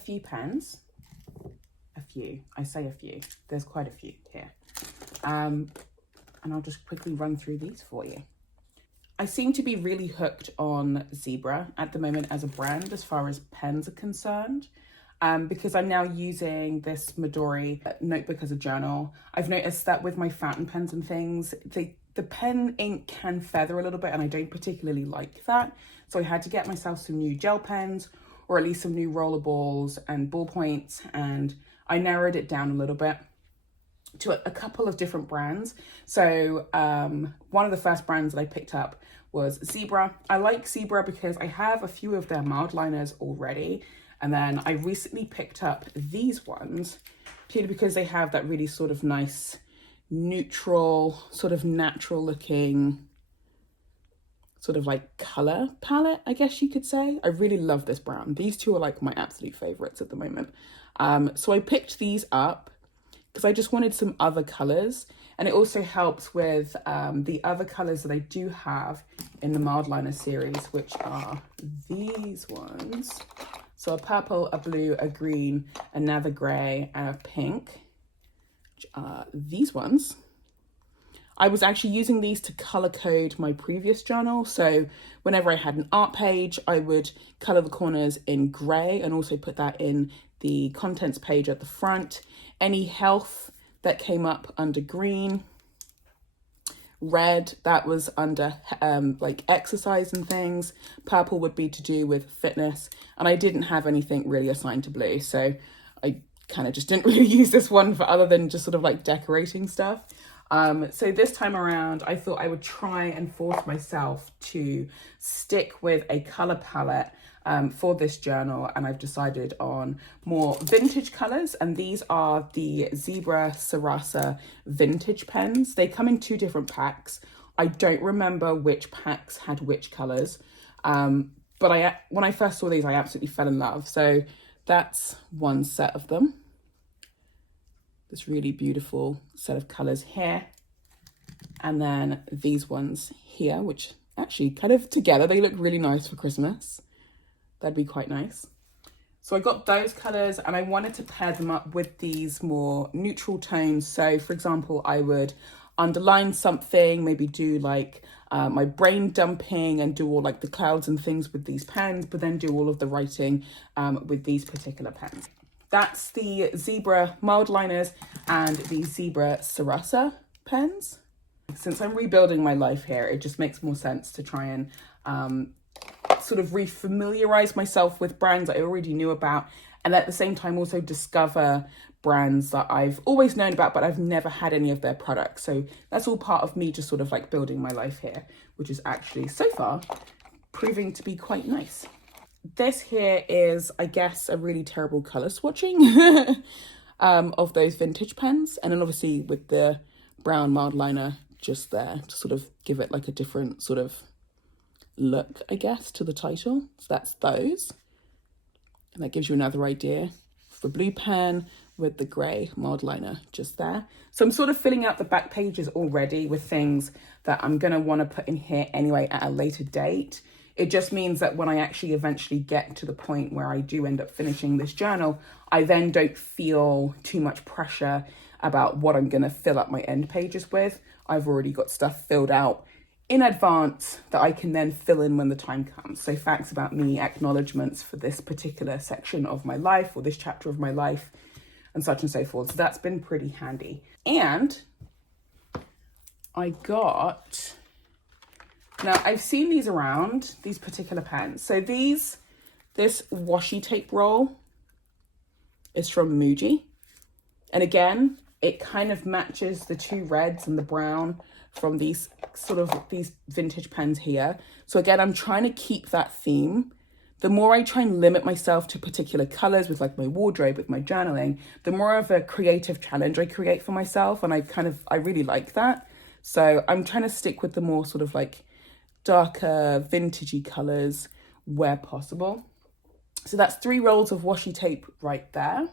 few pens. I say a few, there's quite a few here. And I'll just quickly run through these for you. I seem to be really hooked on Zebra at the moment as a brand as far as pens are concerned, because I'm now using this Midori notebook as a journal. I've noticed that with my fountain pens and things, the pen ink can feather a little bit, and I don't particularly like that. So I had to get myself some new gel pens, or at least some new roller balls and ballpoints, and I narrowed it down a little bit to a couple of different brands. So one of the first brands that I picked up was Zebra. I like Zebra because I have a few of their Mildliners already. And then I recently picked up these ones purely because they have that really sort of nice, neutral, sort of natural looking, sort of like color palette, I guess you could say. I really love this brand. These two are like my absolute favorites at the moment. So I picked these up because I just wanted some other colors, and it also helps with the other colors that I do have in the Mildliner series, which are these ones. So a purple, a blue, a green, another gray, and a pink. Which are these ones. I was actually using these to color code my previous journal. So whenever I had an art page, I would color the corners in gray and also put that in the contents page at the front. Any health that came up under green. Red, that was under like exercise and things. Purple would be to do with fitness. And I didn't have anything really assigned to blue. So I kind of just didn't really use this one for other than just sort of like decorating stuff. So this time around, I thought I would try and force myself to stick with a color palette for this journal, and I've decided on more vintage colors, and these are the Zebra Sarasa vintage pens. They come in two different packs. I don't remember which packs had which colors, but when I first saw these, I absolutely fell in love. So that's one set of them. This really beautiful set of colors here. And then these ones here, which actually kind of together, they look really nice for Christmas. That'd be quite nice. So I got those colors, and I wanted to pair them up with these more neutral tones. So for example, I would underline something, maybe do like my brain dumping and do all like the clouds and things with these pens, but then do all of the writing with these particular pens. That's the Zebra Mildliners and the Zebra Sarasa pens. Since I'm rebuilding my life here, it just makes more sense to try and sort of refamiliarize myself with brands I already knew about, and at the same time also discover brands that I've always known about, but I've never had any of their products. So that's all part of me just sort of like building my life here, which is actually so far proving to be quite nice. This here is, I guess, a really terrible color swatching of those vintage pens. And then obviously with the brown Mildliner just there to sort of give it like a different sort of look, I guess, to the title. So that's those. And that gives you another idea. The blue pen with the grey Mildliner just there. So I'm sort of filling out the back pages already with things that I'm going to want to put in here anyway at a later date. It just means that when I actually eventually get to the point where I do end up finishing this journal, I then don't feel too much pressure about what I'm going to fill up my end pages with. I've already got stuff filled out in advance that I can then fill in when the time comes. So facts about me, acknowledgements for this particular section of my life or this chapter of my life, and such and so forth. So that's been pretty handy. And I got... Now, I've seen these around, these particular pens. So this washi tape roll is from Muji. And again, it kind of matches the two reds and the brown from these vintage pens here. So again, I'm trying to keep that theme. The more I try and limit myself to particular colors with like my wardrobe, with my journaling, the more of a creative challenge I create for myself. And I really like that. So I'm trying to stick with the more sort of like darker vintagey colors where possible. So that's 3 rolls of washi tape right there.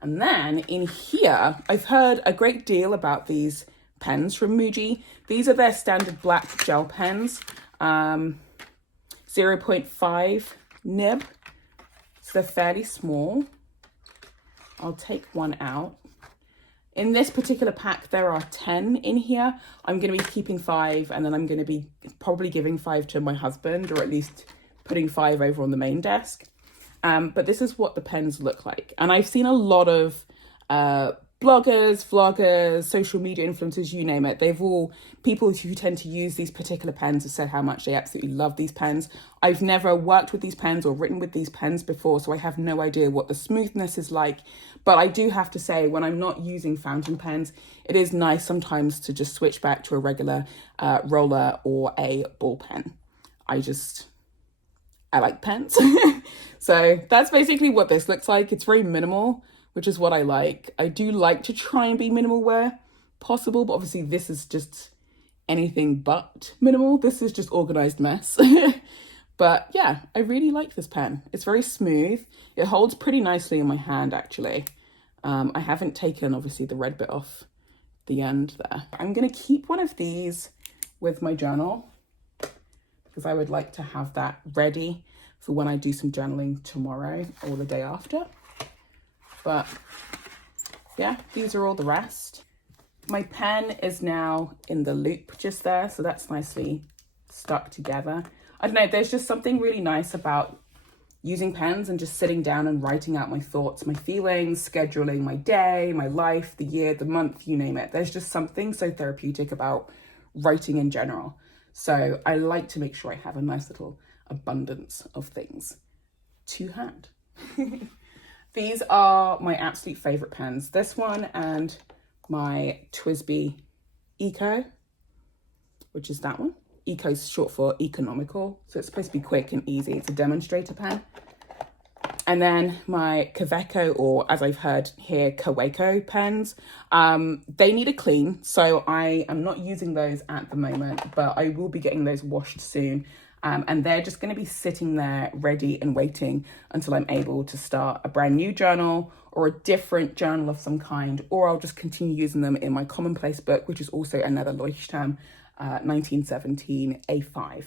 And then in here, I've heard a great deal about these pens from Muji. These are their standard black gel pens, 0.5 nib. they're fairly small. I'll take one out. In this particular pack, there are 10 in here. I'm going to be keeping 5, and then I'm going to be probably giving 5 to my husband, or at least putting 5 over on the main desk. But this is what the pens look like. And I've seen a lot of bloggers, vloggers, social media influencers, you name it. People who tend to use these particular pens have said how much they absolutely love these pens. I've never worked with these pens or written with these pens before, so I have no idea what the smoothness is like. But I do have to say, when I'm not using fountain pens, it is nice sometimes to just switch back to a regular roller or a ball pen. I like pens. So that's basically what this looks like. It's very minimal, which is what I like. I do like to try and be minimal where possible, but obviously this is just anything but minimal. This is just organized mess. But yeah, I really like this pen. It's very smooth. It holds pretty nicely in my hand, actually. I haven't taken, obviously, the red bit off the end there. I'm gonna keep one of these with my journal because I would like to have that ready for when I do some journaling tomorrow or the day after. But yeah, these are all the rest. My pen is now in the loop just there, so that's nicely stuck together. I don't know, there's just something really nice about using pens and just sitting down and writing out my thoughts, my feelings, scheduling my day, my life, the year, the month, you name it. There's just something so therapeutic about writing in general. So I like to make sure I have a nice little abundance of things to hand. These are my absolute favorite pens. This one and my Twsbi Eco, which is that one. Eco is short for economical, so it's supposed to be quick and easy. It's a demonstrator pen. And then my Kaweco, or as I've heard here, Kaweco pens. They need a clean, so I am not using those at the moment, but I will be getting those washed soon. And they're just going to be sitting there ready and waiting until I'm able to start a brand new journal or a different journal of some kind, or I'll just continue using them in my commonplace book, which is also another Logitech 1917 A5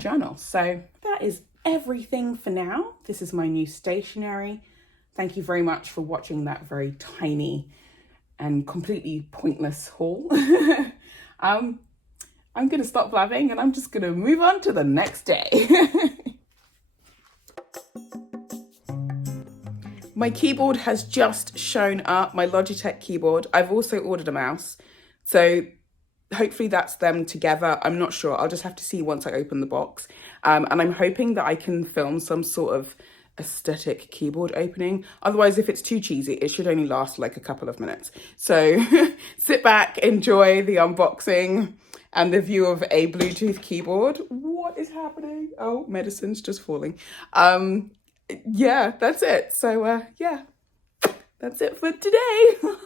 journal. So that is everything for now. This is my new stationery. Thank you very much for watching that very tiny and completely pointless haul. I'm going to stop blabbing and I'm just going to move on to the next day. My keyboard has just shown up, my Logitech keyboard. I've also ordered a mouse. So hopefully that's them together. I'm not sure. I'll just have to see once I open the box. And I'm hoping that I can film some sort of aesthetic keyboard opening. Otherwise, if it's too cheesy, it should only last like a couple of minutes. So sit back, enjoy the unboxing and the view of a Bluetooth keyboard. What is happening? Oh, medicine's just falling. Yeah, that's it. So yeah, that's it for today.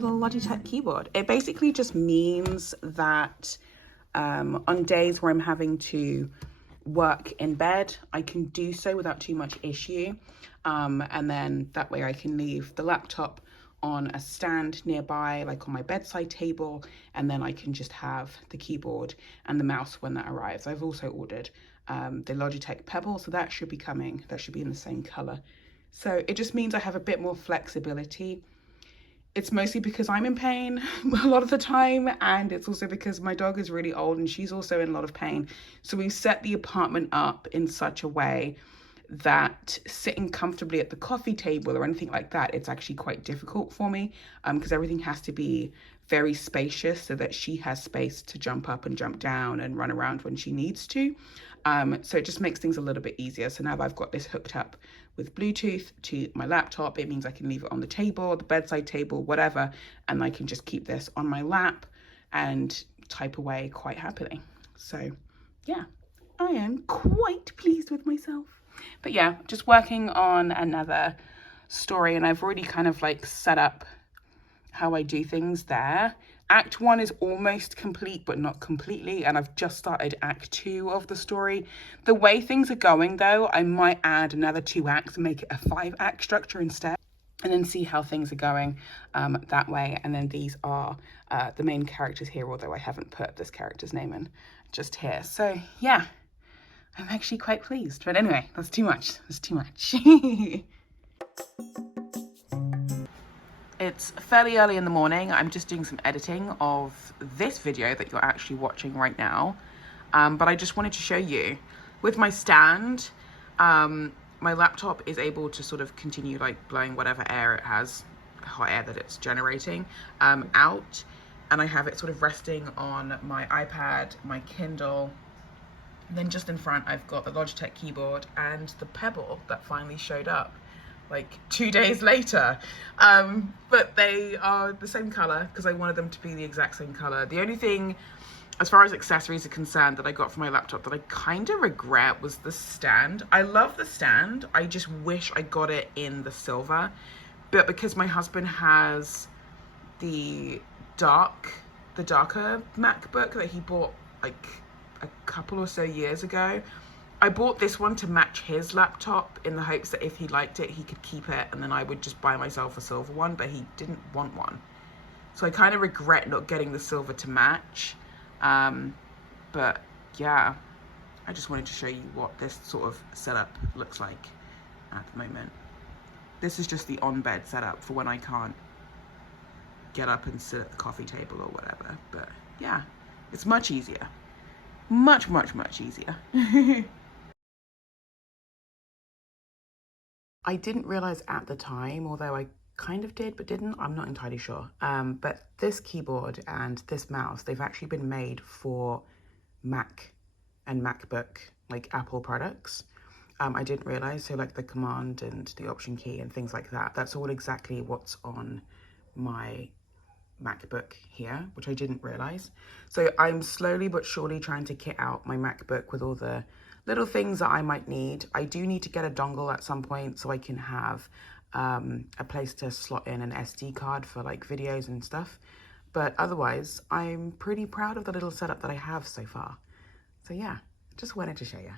Logitech keyboard. It basically just means that on days where I'm having to work in bed, I can do so without too much issue. And then that way I can leave the laptop on a stand nearby, like on my bedside table, and then I can just have the keyboard and the mouse when that arrives. I've also ordered the Logitech Pebble, so that should be coming. That should be in the same color. So it just means I have a bit more flexibility. It's mostly because I'm in pain a lot of the time, and it's also because my dog is really old and she's also in a lot of pain. So we've set the apartment up in such a way that sitting comfortably at the coffee table or anything like that, it's actually quite difficult for me, because everything has to be very spacious so that she has space to jump up and jump down and run around when she needs to. So it just makes things a little bit easier. So now that I've got this hooked up with Bluetooth to my laptop, it means I can leave it on the table, the bedside table, whatever, and I can just keep this on my lap and type away quite happily. So yeah, I am quite pleased with myself. But yeah, just working on another story, and I've already kind of like set up how I do things there. Act 1 is almost complete, but not completely, and I've just started Act 2 of the story. The way things are going, though, I might add another 2 acts and make it a 5-act structure instead, and then see how things are going that way. And then these are the main characters here, although I haven't put this character's name in just here. So yeah, I'm actually quite pleased. But anyway, that's too much. That's too much. It's fairly early in the morning. I'm just doing some editing of this video that you're actually watching right now. But I just wanted to show you, with my stand, my laptop is able to sort of continue like blowing whatever air it has, hot air that it's generating, out. And I have it sort of resting on my iPad, my Kindle. And then just in front, I've got the Logitech keyboard and the Pebble that finally showed up like 2 days later. But they are the same color because I wanted them to be the exact same color. The only thing, as far as accessories are concerned, that I got for my laptop that I kind of regret was the stand. I love the stand. I just wish I got it in the silver. But because my husband has the darker MacBook that he bought like a couple or so years ago, I bought this one to match his laptop in the hopes that if he liked it, he could keep it, and then I would just buy myself a silver one, but he didn't want one. So I kind of regret not getting the silver to match. But yeah, I just wanted to show you what this sort of setup looks like at the moment. This is just the on-bed setup for when I can't get up and sit at the coffee table or whatever. But yeah, it's much easier. Much, much, much easier. I didn't realize at the time, although I kind of did but didn't, I'm not entirely sure. But this keyboard and this mouse, they've actually been made for Mac and MacBook, like Apple products. I didn't realize, so like the command and the option key and things like that, that's all exactly what's on my MacBook here, which I didn't realize. So I'm slowly but surely trying to kit out my MacBook with all the little things that I might need. I do need to get a dongle at some point so I can have a place to slot in an SD card for like videos and stuff. But otherwise, I'm pretty proud of the little setup that I have so far. So yeah, just wanted to show you.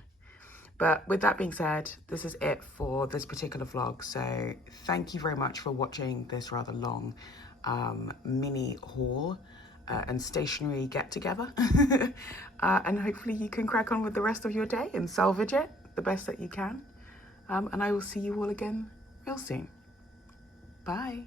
But with that being said, this is it for this particular vlog. So thank you very much for watching this rather long mini haul and stationery get together. And hopefully you can crack on with the rest of your day and salvage it the best that you can. And I will see you all again real soon. Bye.